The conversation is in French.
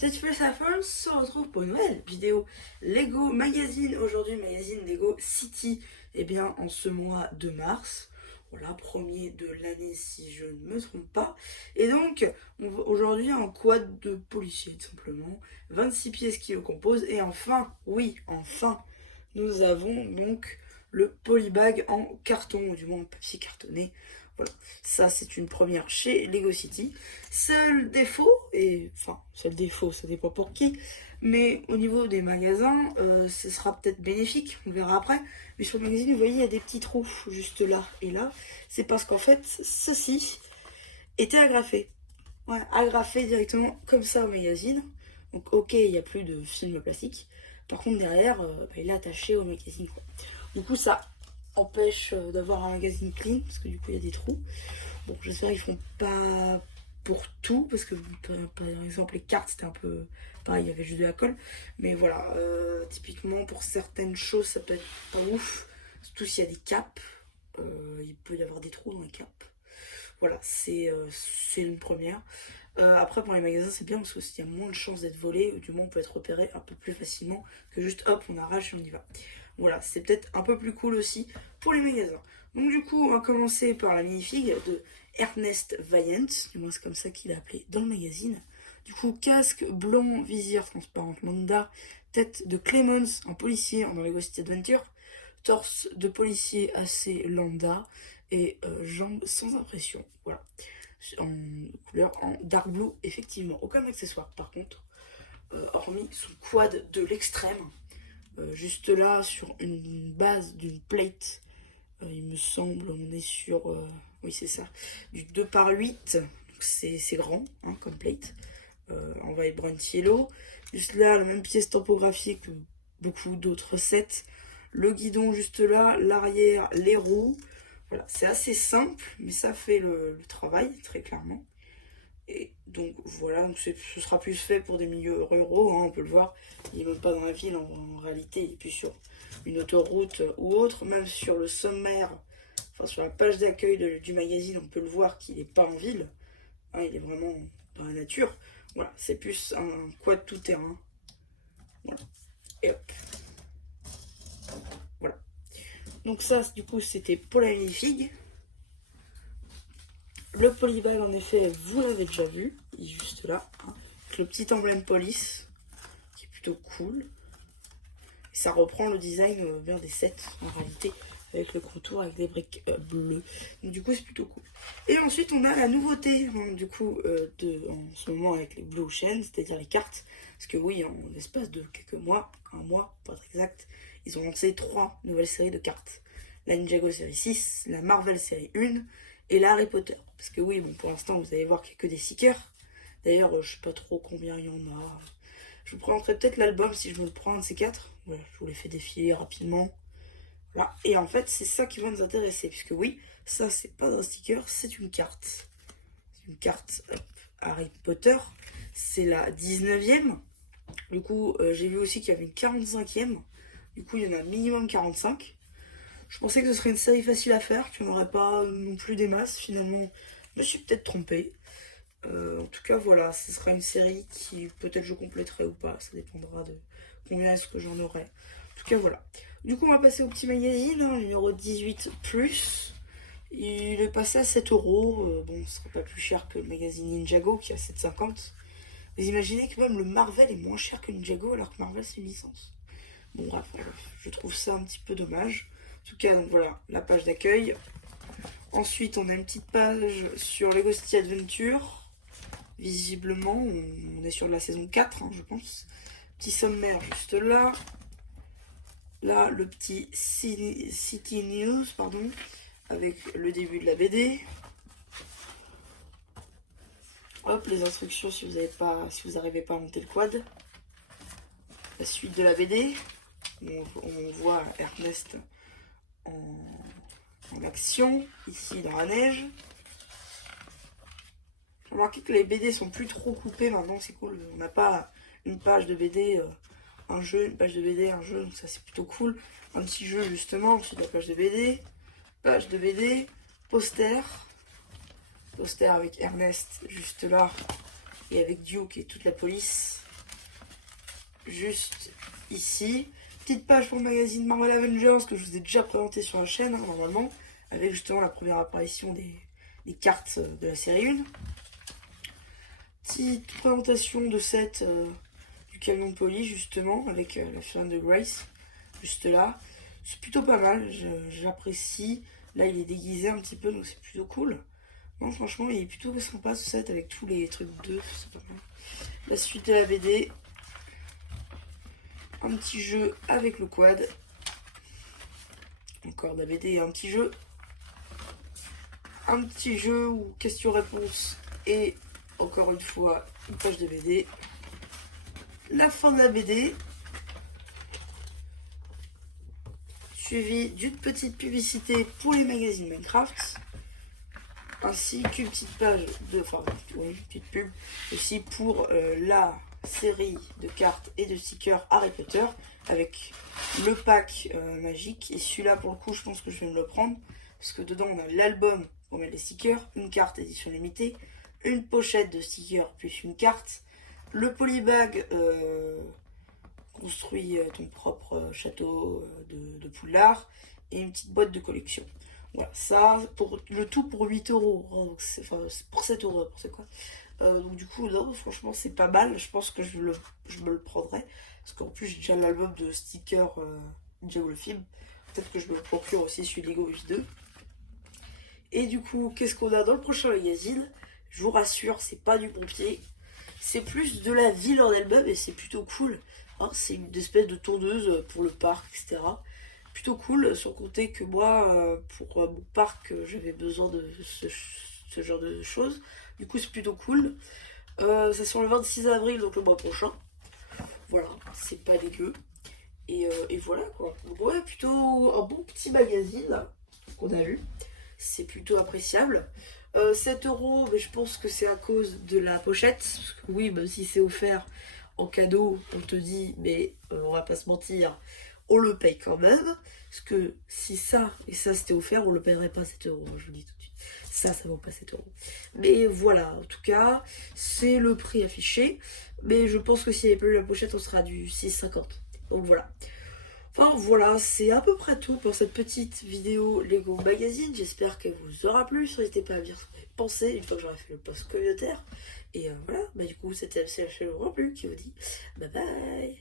Cette First se retrouve pour une nouvelle vidéo Lego Magazine. Aujourd'hui, magazine Lego City, et bien en ce mois de mars. Voilà, premier de l'année si je ne me trompe pas. Et donc, aujourd'hui, un quad de policier, tout simplement. 26 pièces qui le composent. Et enfin, oui, enfin, nous avons donc le polybag en carton, ou du moins en papier cartonné. Voilà, ça c'est une première chez Lego City. Seul défaut, seul défaut, ça dépend pour qui, mais au niveau des magasins, ce sera peut-être bénéfique, on verra après. Mais sur le magazine, vous voyez, il y a des petits trous juste là et là. C'est parce qu'en fait, ceci était agrafé. Ouais, agrafé directement comme ça au magazine. Donc ok, il n'y a plus de film plastique. Par contre, derrière, il est attaché au magazine, quoi. Du coup, ça empêche d'avoir un magazine clean, parce que du coup, il y a des trous. Bon, j'espère qu'ils font pas pour tout, parce que par exemple, les cartes, c'était un peu pareil, il y avait juste de la colle. Mais voilà, typiquement, pour certaines choses, ça peut être pas ouf. Surtout s'il y a des capes, il peut y avoir des trous dans les capes. Voilà, c'est une première. Après, pour les magasins, c'est bien parce qu'il y a moins de chances d'être volé, ou du moins on peut être repéré un peu plus facilement que juste hop, on arrache et on y va. Voilà, c'est peut-être un peu plus cool aussi pour les magasins. Donc du coup, on va commencer par la minifig de Ernest Vaillant, du moins c'est comme ça qu'il est appelé dans le magazine. Du coup, casque blanc, visière transparente lambda, tête de Clemens, un policier dans Lego City Adventure, torse de policier assez lambda et jambes sans impression. Voilà, en couleur en dark blue, effectivement. Aucun accessoire par contre, hormis son quad de l'extrême. Juste là, sur une base d'une plate, il me semble, on est sur, oui c'est ça, du 2 par 8, donc c'est grand, hein, comme plate, en vibrant yellow. Juste là, la même pièce tampographiée que beaucoup d'autres sets. Le guidon juste là, l'arrière, les roues. Voilà, c'est assez simple, mais ça fait le travail, très clairement. Et donc voilà, donc ce sera plus fait pour des milieux ruraux, hein, on peut le voir. Il n'est même pas dans la ville en réalité, il est plus sur une autoroute ou autre. Même sur le sommaire, enfin sur la page d'accueil du magazine, on peut le voir qu'il n'est pas en ville. Hein, il est vraiment dans la nature. Voilà, c'est plus un quad tout terrain. Voilà. Et hop. Voilà. Donc ça, du coup, c'était pour la minifig. Le polybag, en effet, vous l'avez déjà vu. Il est juste là. Hein, avec le petit emblème police, qui est plutôt cool. Et ça reprend le design bien des sets, en réalité, avec le contour, avec des briques bleues. Donc du coup, c'est plutôt cool. Et ensuite, on a la nouveauté, hein, du coup, en ce moment avec les Blue Ocean, c'est-à-dire les cartes. Parce que oui, en l'espace de quelques mois, un mois, pour être exact, ils ont lancé 3 nouvelles séries de cartes. La Ninjago série 6, la Marvel série 1 et la Harry Potter. Parce que oui, bon, pour l'instant, vous allez voir qu'il n'y a que des stickers. D'ailleurs, je sais pas trop combien il y en a. Je vous présenterai peut-être l'album si je me le prends, un de ces quatre. Voilà, je vous les fais défiler rapidement. Voilà. Et en fait, c'est ça qui va nous intéresser. Puisque oui, ça, c'est pas un sticker, c'est une carte. C'est une carte Harry Potter. C'est la 19e. Du coup, j'ai vu aussi qu'il y avait une 45e. Du coup, il y en a minimum 45. Je pensais que ce serait une série facile à faire, qu'il n'y en aurait pas non plus des masses. Finalement, je me suis peut-être trompée. En tout cas, voilà, ce sera une série qui peut-être je compléterai ou pas. Ça dépendra de combien est-ce que j'en aurai. En tout cas, voilà. Du coup, on va passer au petit magazine, hein, numéro 18+. Il est passé à 7 €. Bon, ce serait pas plus cher que le magazine Ninjago qui est à 7,50. Mais imaginez que même le Marvel est moins cher que Ninjago alors que Marvel c'est une licence. Bon, bref, je trouve ça un petit peu dommage. En tout cas, donc voilà, la page d'accueil. Ensuite, on a une petite page sur Lego City Adventure. Visiblement, on est sur la saison 4, hein, je pense. Petit sommaire juste là. Là, le petit City News, pardon, avec le début de la BD. Hop, les instructions si vous n'arrivez pas à monter le quad. La suite de la BD. On voit Ernest en action, ici dans la neige. Remarquez que les BD sont plus trop coupés maintenant, c'est cool. On n'a pas une page de BD, un jeu, une page de BD, un jeu, donc ça c'est plutôt cool. Un petit jeu justement, ensuite la page de BD, poster avec Ernest juste là, et avec Duke et toute la police. juste ici. Petite page pour le magazine Marvel Avengers que je vous ai déjà présenté sur la chaîne, hein, normalement, avec justement la première apparition des cartes de la série 1. Petite présentation de set du camion poli, justement, avec la figurine de Grace, juste là. C'est plutôt pas mal, j'apprécie. Là, il est déguisé un petit peu, donc c'est plutôt cool. Non, franchement, il est plutôt sympa ce set avec tous les trucs d'œufs, c'est pas mal. La suite de la BD. Un petit jeu avec le quad. Encore de la BD et un petit jeu. Un petit jeu ou question-réponse. Et encore une fois, une page de BD. La fin de la BD. Suivi d'une petite publicité pour les magazines Minecraft. Ainsi qu'une petite page de. Enfin, une petite pub aussi pour la série de cartes et de stickers Harry Potter avec le pack magique. Et celui-là, pour le coup, je pense que je vais me le prendre parce que dedans, on a l'album pour mettre les stickers, une carte édition limitée, une pochette de stickers plus une carte, le polybag construit ton propre château de Poudlard et une petite boîte de collection. Voilà, ça, pour le tout pour 8 euros. Enfin, pour 7 euros, c'est quoi. Donc du coup, non, franchement, c'est pas mal. Je pense que je me le prendrai. Parce qu'en plus, j'ai déjà l'album de stickers Ninja le film. Peut-être que je me le procure aussi sur Lego V2. Et du coup, qu'est-ce qu'on a dans le prochain magazine? Je vous rassure, c'est pas du pompier. C'est plus de la ville en elle-même et c'est plutôt cool. Hein, c'est une espèce de tondeuse pour le parc, etc. Plutôt cool, sans compter que moi, pour mon parc, j'avais besoin de ce genre de choses. Du coup, c'est plutôt cool. Ça sort le 26 avril, donc le mois prochain. Voilà, c'est pas dégueu. Et voilà quoi. Donc, ouais, plutôt un bon petit magazine qu'on a lu. C'est plutôt appréciable. 7 euros, mais je pense que c'est à cause de la pochette. Parce que oui, même si c'est offert en cadeau, on te dit, mais on va pas se mentir, on le paye quand même. Parce que si ça et ça c'était offert, on le paierait pas 7 euros. Je vous dis tout de suite. Ça vaut pas 7 euros. Mais voilà, en tout cas, c'est le prix affiché. Mais je pense que s'il n'y avait pas eu la pochette, on sera du 6,50. Donc voilà. Enfin voilà, c'est à peu près tout pour cette petite vidéo Lego Magazine. J'espère qu'elle vous aura plu. N'hésitez pas à me dire ce que vous avez pensé une fois que j'aurai fait le post communautaire. Et voilà, bah du coup c'était la chaîne plus qui vous dit bye bye.